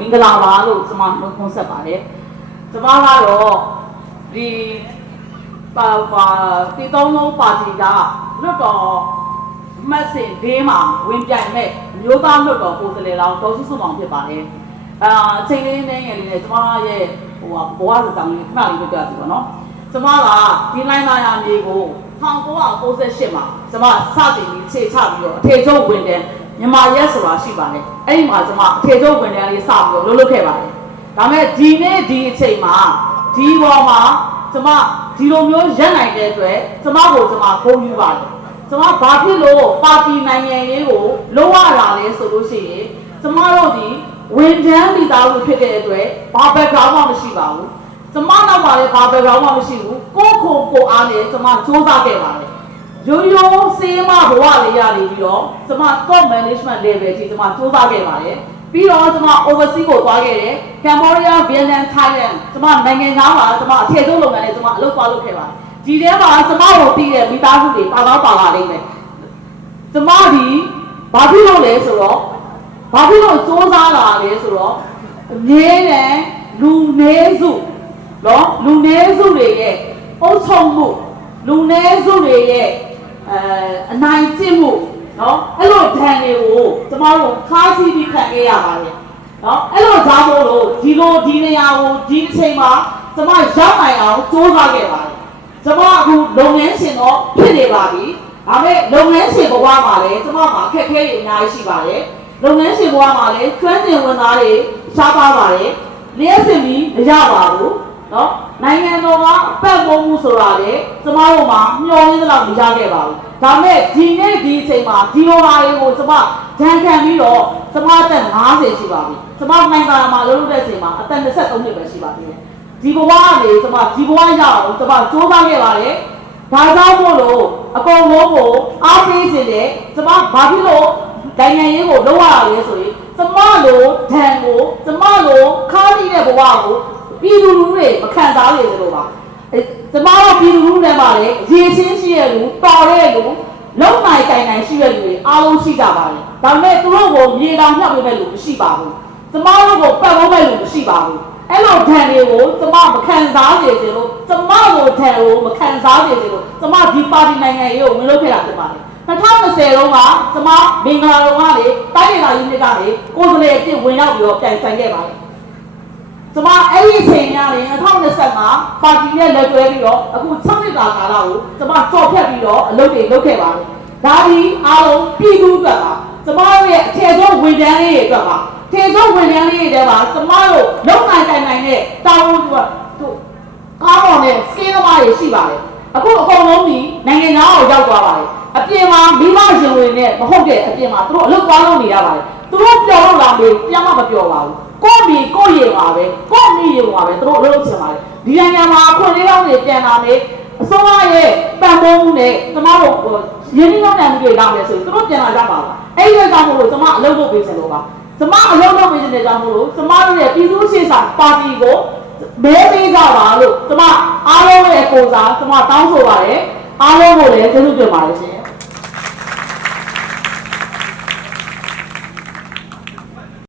မင်္ဂလာပါလို့ကျွန်မနှုတ်ခွန်းဆက်ပါတယ်ကျွန်မကတော့ဒီပါပါဒီသုံးလုံးပါတီကလွတ်တော်မှတ်စဉ်ဒေးမှာဝင်ပြိုင်မဲ့မျိုးသားလွတ်တော်ကိုယ်စားလှယ်လောင်းဒေါ်စုစုမောင်ဖြစ်ပါတယ်အာအချိန်လေးနဲ့ငယ်လေးနဲ့ကျွန်မရဲ့ဟိုဘဝစံလေးခဏလေးပြောပြစီပါနော်ကျွန်မကဒီလိုင်းသားရမြေကို1998မှာကျွန်မစတင်ပြီးခြေချပြီးတော့အထေချုပ်ဝင်တယ် မြန်မာရက်ဆိုတာရှိပါတယ်အဲ့ဒီမှာကျွန်မအထေချုပ်ဝင်တယ်လေးစပြီးတော့လှုပ်လှုပ်ခဲ့ပါတယ်ဒါပေမဲ့ဒီနေ့ဒီအချိန်မှာဒီဘောမှာကျွန်မဒီလိုမျိုးရက်နိုင်တဲ့အတွက်ကျွန်မကိုကျွန်မဂုဏ်ယူပါတယ်ကျွန်မဘာဖြစ်လို့ပါတီနိုင်ငံရေးကိုလုံးဝလာလဲဆိုလို့ရှိရင်ကျွန်မတို့ဒီဝန်ထမ်းမိသားစုဖြစ်တဲ့အတွက်ဘာ background မှမရှိပါဘူးကျမနောက်ပါလေဘာပဲကောင်းမှမရှိဘူးကိုယ့်ကိုယ်ကိုအားနဲ့ကျမစူးစမ်းခဲ့ပါတယ် ရိုးရိုးစေးမဘဝလေးရနေပြီးတော့ကျမ top management level အထိကျမစူးစမ်းခဲ့ပါတယ်ပြီးတော့ကျမ overseas ကိုသွားခဲ့တယ် Cambodia Vietnam Thailand ကျမနိုင်ငံသားမှာကျမအထည်ချုပ်လုပ်ငန်းနဲ့ကျမအလုပ်သွားလုပ်ခဲ့ပါတယ်ဒီထဲမှာကျမကိုပြီးတဲ့မိသားစုတွေပါတော့ပါလာလိမ့်မယ်ကျမဒီဘာဖြစ်လို့လဲဆိုတော့ဘာဖြစ်လို့စူးစမ်းလာလဲဆိုတော့အမြဲတမ်းလူနည်းစုနော်လူနည်းစုတွေရဲ့အုပ်ချုပ်မှုလူနည်းစုတွေရဲ့ အဲအနိုင်ကျင့်မှုနော်အဲ့လိုဒဏ်တွေကိုကျမတို့ခါးစီးပြီးခံခဲ့ရပါတယ်နော်အဲ့လိုကြောင့်မို့လို့ဒီလိုဒီနေရာကိုဒီအချိန်မှာကျမရောက်နိုင်အောင်စူးစမ်းခဲ့ပါတယ်ကျမအခုလုပ်ငန်းရှင်တော့ဖြစ်နေပါပြီဒါပေမဲ့လုပ်ငန်းရှင်ဘဝမှာလည်းကျမမှာအခက်အခဲတွေအများကြီးရှိပါတယ်လုပ်ငန်းရှင်ဘဝမှာလည်းကျွမ်းကျင်ဝန်သားတွေရှားပါပါတယ်လျှက်စင်ပြီးမရပါဘူး နော်နိုင်ငံတော်ကအပတ်ပုံမှုဆိုတာလေကျမတို့မှာမျှော်လင့်သလောက်မရခဲ့ပါဘူးဒါပေမဲ့ဒီနေ့ဒီအချိန်မှာဒီလိုပါလေးကိုကျမဒဏ်ခံပြီးတော့ကျမအသက်50ရှိပါပြီကျမနိုင်ငံသားမှာလုံးလို့တဲ့အချိန်မှာအသက်23နှစ်ပဲရှိပါသေးတယ်ဒီဘဝကနေကျမဒီဘဝရအောင်ကျမစူးစမ်းခဲ့ပါတယ်ဒါကြောင့်မို့လို့အကုန်လုံးကိုအားပေးစေတယ်ကျမဘာဖြစ်လို့နိုင်ငံရေးကိုလုံးဝရလဲဆိုရင်ကျမလိုဒဏ်ကိုကျမလိုခါးပြီးတဲ့ဘဝကို ပြည်သူလူထုတွေမခံ စားရလို့ပါအဲကျမတို့ပြည်သူလူထုတွေမှာလည်းရေချင်းရှိရလူတော်တဲ့လူလုံနိုင်တိုင်နိုင်ရှိရလူတွေအားလုံးရှိကြပါတယ်ဒါပေမဲ့သူတို့ကိုမြေတောင်ညှပ်ပေးမဲ့လူမရှိပါဘူးကျမတို့ကိုပတ်ဝန်းမဲ့လူမရှိပါဘူးအဲ့လိုဓာတ်တွေကိုကျမမခံစားရစေလို့ကျမလိုဓာတ်ကိုမခံစားရစေလို့ကျမဒီပါတီနိုင်ငံရေးကိုဝင်လုပ်ခဲ့တာဖြစ်ပါတယ်2020လုံးကကျမမင်္ဂလာတော်ကလေတိုင်းဒေသကြီးမြစ်ကလေကိုယ်စလေအဖြစ်ဝင်ရောက်ပြီးတော့ပြန်ဆိုင်ခဲ့ပါတယ်ကျမအဲ့ဒီအချိန်များနေ2025 ပါတီနဲ့လက်တွဲပြီးတော့အခု6နှစ်တာကာလကိုကျမကြော်ဖြတ်ပြီးတော့အလုပ်တွေလုပ်ခဲ့ပါတယ်။ဒါဒီအားလုံးပြည်သူအတွက်ပါကျမတို့ရဲ့အထည်ဆုံးဝန်ထမ်းလေးတွေအတွက်ပါထည်ဆုံးဝန်ထမ်းလေးတွေထဲမှာကျမတို့လုံနိုင်တိုင်နိုင်တဲ့တာဝန်ကတို့ကားပေါ်နဲ့စင်းသမားတွေရှိပါတယ်။အခုအကုန်လုံးကြီးနိုင်ငံသားကိုရောက်သွားပါတယ်။အပြင်မှာမိမရှင်ဝင်နဲ့မဟုတ်တဲ့အပြင်မှာသူတို့အလုပ်သွားလုပ်နေရပါတယ်။သူတို့ပျော်လို့လာမေးပြန်မှမပျော်ပါဘူး။ကိုယ့်မီကိုယ့်ရေပါပဲကို ဒီနိုင်ငံမှာခွင့်လေးတော့နေပြန်လာမယ်အစိုးရရဲ့ပံ့ပိုးမှုနဲ့ကျမတို့ဟိုရင်းနှီးမြှုပ်နှံမှုတွေလာမယ်ဆိုရင်သူတို့ပြန်လာကြပါလားအဲ့ဒီကြောင့်မို့လို့ကျမအလုပ်လုပ်ပေးချင်လို့ပါကျမအလုပ်လုပ်ပေးချင်တဲ့ကြောင့်မို့လို့ကျမတို့ရဲ့ပြည်သူ့ရှေ့ဆောင်ပါတီကိုမဲပေးကြပါလို့ကျမအားလုံးရဲ့ကိုယ်စားကျမတောင်းဆိုပါတယ်အားလုံးကိုလည်းကျေးဇူးတင်ပါတယ်ရှင်